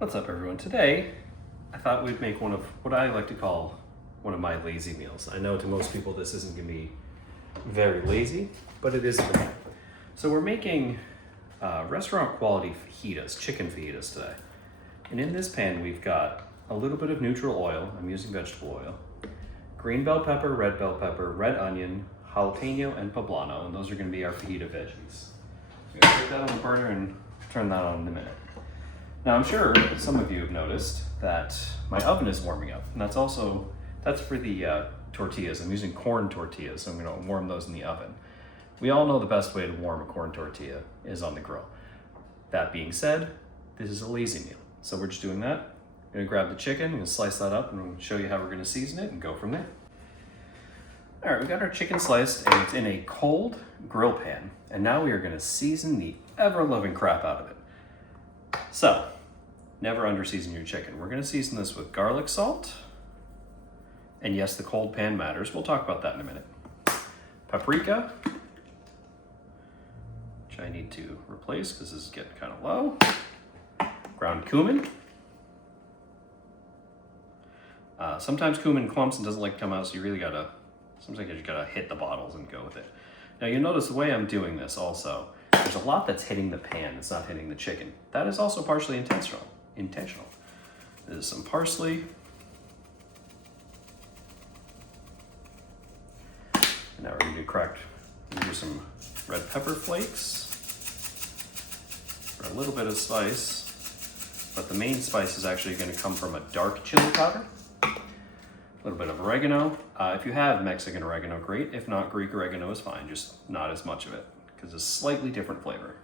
What's up, everyone? Today, I thought we'd make one of what I like to call one of my lazy meals. I know to most people this isn't going to be very lazy, but it is for me. So we're making restaurant quality fajitas, chicken fajitas today. And in this pan, we've got a little bit of neutral oil. I'm using vegetable oil. Green bell pepper, red onion, jalapeno, and poblano. And those are going to be our fajita veggies. I'm going to put that on the burner and turn that on in a minute. Now I'm sure some of you have noticed that my oven is warming up, and that's for the tortillas. I'm using corn tortillas, so I'm gonna warm those in the oven. We all know the best way to warm a corn tortilla is on the grill. That being said, this is a lazy meal, so we're just doing that. I'm gonna grab the chicken, I'm gonna slice that up, and I'm gonna show you how we're gonna season it and go from there. All right, we got our chicken sliced, and it's in a cold grill pan, and now we are gonna season the ever-loving crap out of it. So, never under-season your chicken. We're going to season this with garlic salt. And yes, the cold pan matters. We'll talk about that in a minute. Paprika, which I need to replace because this is getting kind of low. Ground cumin. Sometimes cumin clumps and doesn't like to come out, so you really gotta, sometimes you gotta hit the bottles and go with it. Now you'll notice the way I'm doing this also, there's a lot that's hitting the pan, it's not hitting the chicken. That is also partially intentional. There's some parsley. And now we're gonna do some red pepper flakes for a little bit of spice, but the main spice is actually gonna come from a dark chili powder. A little bit of oregano. If you have Mexican oregano, great. If not, Greek oregano is fine, just not as much of it, because it's a slightly different flavor.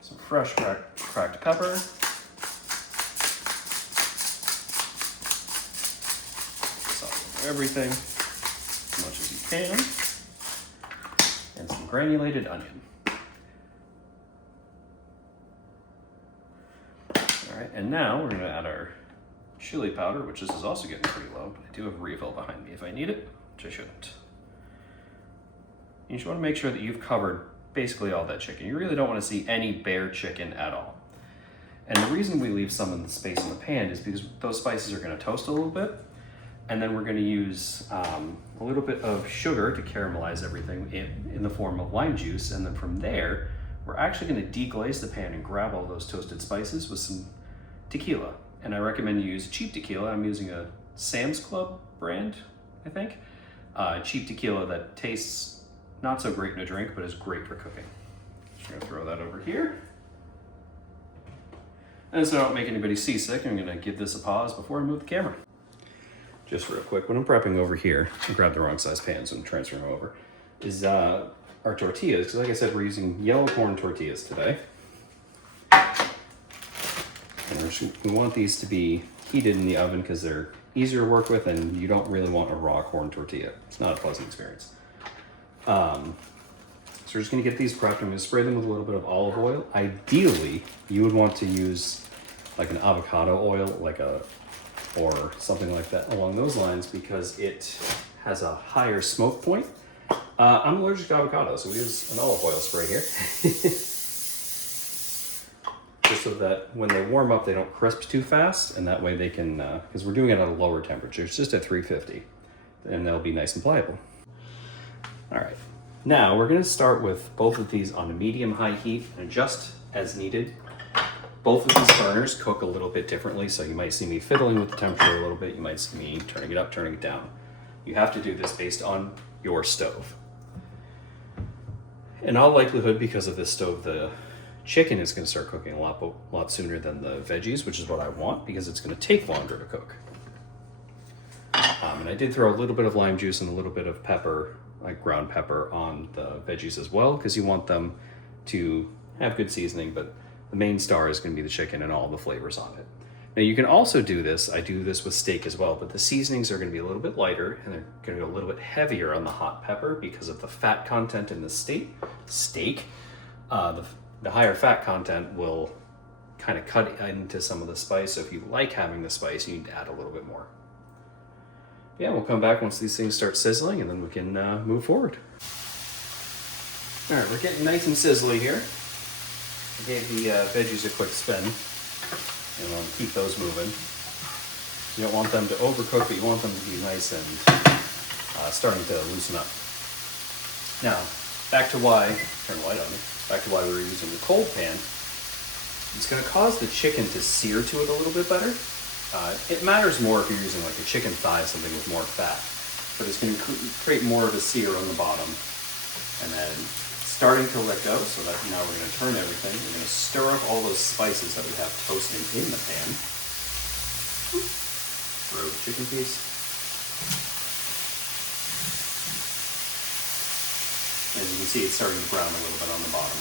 Some fresh cracked pepper. Salt over everything as much as you can. And some granulated onion. All right, and now we're gonna add our chili powder, which this is also getting pretty low, but I do have a refill behind me if I need it, which I shouldn't. You just want to make sure that you've covered basically all that chicken. You really don't want to see any bare chicken at all. And the reason we leave some in the space in the pan is because those spices are going to toast a little bit, and then we're going to use a little bit of sugar to caramelize everything in the form of lime juice, and then from there, we're actually going to deglaze the pan and grab all those toasted spices with some tequila. And I recommend you use cheap tequila. I'm using a Sam's Club brand, I think. Cheap tequila that tastes not so great in a drink, but is great for cooking. Just gonna throw that over here. And so I don't make anybody seasick, I'm gonna give this a pause before I move the camera. Just real quick, when I'm prepping over here, I grabbed the wrong size pan, so I'm transferring them over, is our tortillas, because like I said, we're using yellow corn tortillas today. And we want these to be heated in the oven because they're easier to work with, and you don't really want a raw corn tortilla. It's not a pleasant experience. So we're just gonna get these prepped. I'm gonna spray them with a little bit of olive oil. Ideally, you would want to use like an avocado oil, or something like that along those lines, because it has a higher smoke point. I'm allergic to avocado, so we use an olive oil spray here. Just so that when they warm up, they don't crisp too fast, and that way they can, because we're doing it at a lower temperature, it's just at 350, and they'll be nice and pliable. All right, now we're gonna start with both of these on a medium-high heat and adjust as needed. Both of these burners cook a little bit differently, so you might see me fiddling with the temperature a little bit, you might see me turning it up, turning it down. You have to do this based on your stove. In all likelihood, because of this stove, the chicken is going to start cooking a lot sooner than the veggies, which is what I want because it's going to take longer to cook. And I did throw a little bit of lime juice and a little bit of pepper, like ground pepper, on the veggies as well, because you want them to have good seasoning, but the main star is going to be the chicken and all the flavors on it. Now you can also do this, I do this with steak as well, but the seasonings are going to be a little bit lighter and they're going to go a little bit heavier on the hot pepper because of the fat content in the steak. The higher fat content will kind of cut into some of the spice, so if you like having the spice, you need to add a little bit more. Yeah, we'll come back once these things start sizzling, and then we can move forward. All right, we're getting nice and sizzly here. I gave the veggies a quick spin, and we'll keep those moving. You don't want them to overcook, but you want them to be nice and starting to loosen up. Now, back to why, turn the light on me, back to why we were using the cold pan. It's going to cause the chicken to sear to it a little bit better. It matters more if you're using like a chicken thigh, something with more fat, but it's going to create more of a sear on the bottom. And then starting to let go, so that now we're going to turn everything. We're going to stir up all those spices that we have toasting in the pan. Throw the chicken piece. As you can see, it's starting to brown a little bit on the bottom.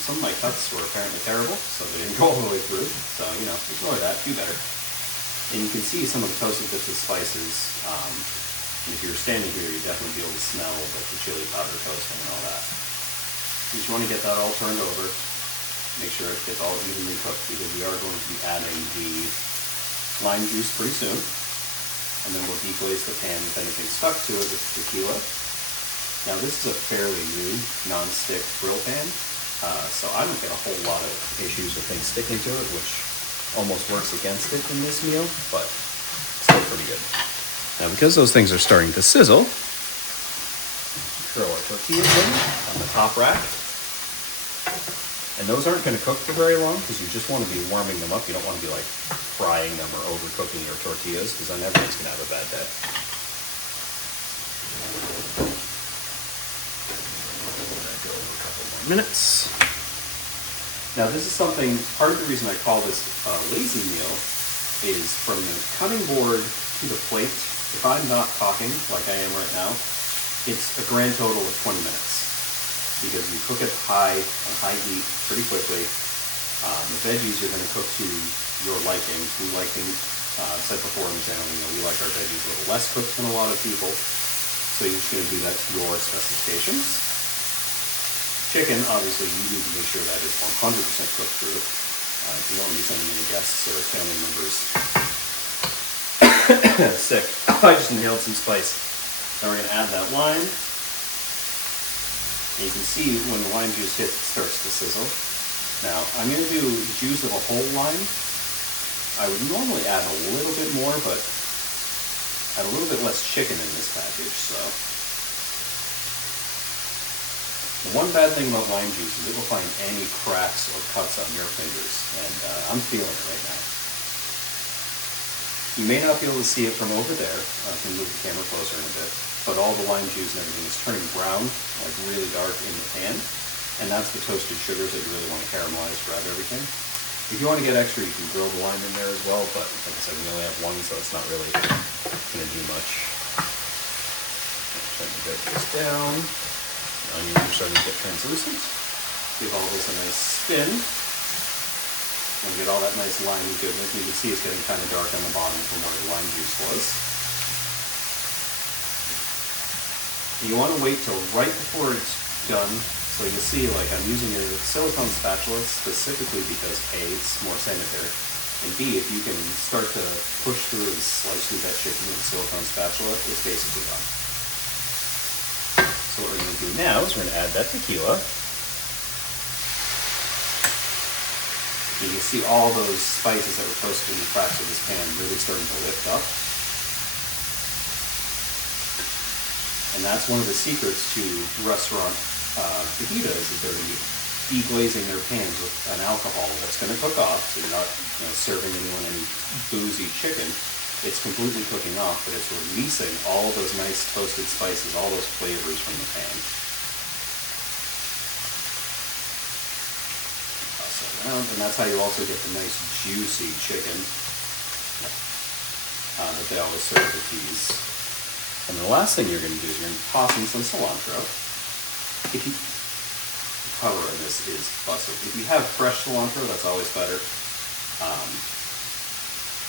Some of my cuts were apparently terrible, so they didn't go all the way through. So, ignore that, do better. And you can see some of the toasted bits of spices. And if you're standing here, you definitely be able to smell the chili powder toasting and all that. You just want to get that all turned over. Make sure it gets all evenly cooked, because we are going to be adding the lime juice pretty soon, and then we'll deglaze the pan if anything stuck to it with tequila. Now this is a fairly new non-stick grill pan, so I don't get a whole lot of issues with things sticking to it, which almost works against it in this meal, but still pretty good. Now because those things are starting to sizzle, throw our tortillas in on the top rack. And those aren't going to cook for very long, because you just want to be warming them up. You don't want to be like frying them or overcooking your tortillas, because then everyone's going to have a bad day. Let that go for a couple more minutes. Now this is something, part of the reason I call this a lazy meal is from the cutting board to the plate. If I'm not talking like I am right now, it's a grand total of 20 minutes. Because you cook it on high heat pretty quickly. The veggies you're going to cook to your liking. Said before in the channel, we like our veggies a little less cooked than a lot of people. So you're just going to do that to your specifications. Chicken, obviously, you need to make sure that is 100% cooked through. You don't want to be sending any guests or family members sick. I just inhaled some spice. Now we're going to add that lime. And you can see when the lime juice hits, it starts to sizzle. Now, I'm going to do juice of a whole lime. I would normally add a little bit more, but add a little bit less chicken in this package, so. The one bad thing about lime juice is it will find any cracks or cuts on your fingers, and I'm feeling it right now. You may not be able to see it from over there. I can move the camera closer in a bit. But all the lime juice and everything is turning brown, like really dark in the pan. And that's the toasted sugars that you really want to caramelize throughout everything. If you want to get extra, you can grill the lime in there as well, but like I said, we only have one, so it's not really going to do much. Turn the veggies down. Onions are starting to get translucent. Give all this a nice spin. And get all that nice limey goodness. You can see it's getting kind of dark on the bottom from where the lime juice was. You want to wait till right before it's done. So you'll see, like, I'm using a silicone spatula specifically because A, it's more sanitary, and B, if you can start to push through and slice through that chicken with a silicone spatula, it's basically done. So what we're going to do now is we're going to add that tequila. You can see all those spices that were toasted in the cracks of this pan really starting to lift up. And that's one of the secrets to restaurant fajitas, is they're deglazing their pans with an alcohol that's going to cook off, so you're not serving anyone any boozy chicken. It's completely cooking off, but it's releasing all those nice toasted spices, all those flavors from the pan. Toss that around, and that's how you also get the nice juicy chicken that they always serve with these. And the last thing you're going to do is you're going to toss in some cilantro. The cover on this is busted. If you have fresh cilantro, that's always better.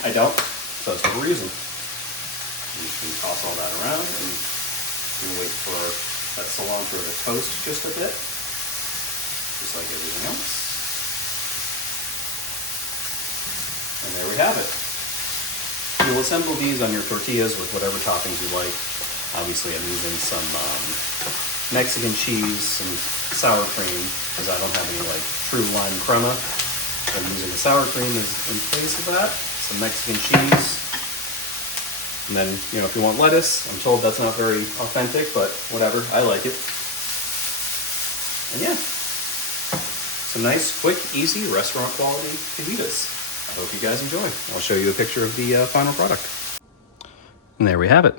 I don't, so that's what we're using. You can toss all that around, and you can wait for that cilantro to toast just a bit, just like everything else. And there we have it. You'll assemble these on your tortillas with whatever toppings you like. Obviously, I'm using some Mexican cheese and sour cream, because I don't have any like true lime crema. I'm using the sour cream in place of that. Some Mexican cheese. And then, you know, if you want lettuce, I'm told that's not very authentic, but whatever, I like it. And yeah, some nice, quick, easy, restaurant quality fajitas. I hope you guys enjoy. I'll show you a picture of the final product. And there we have it.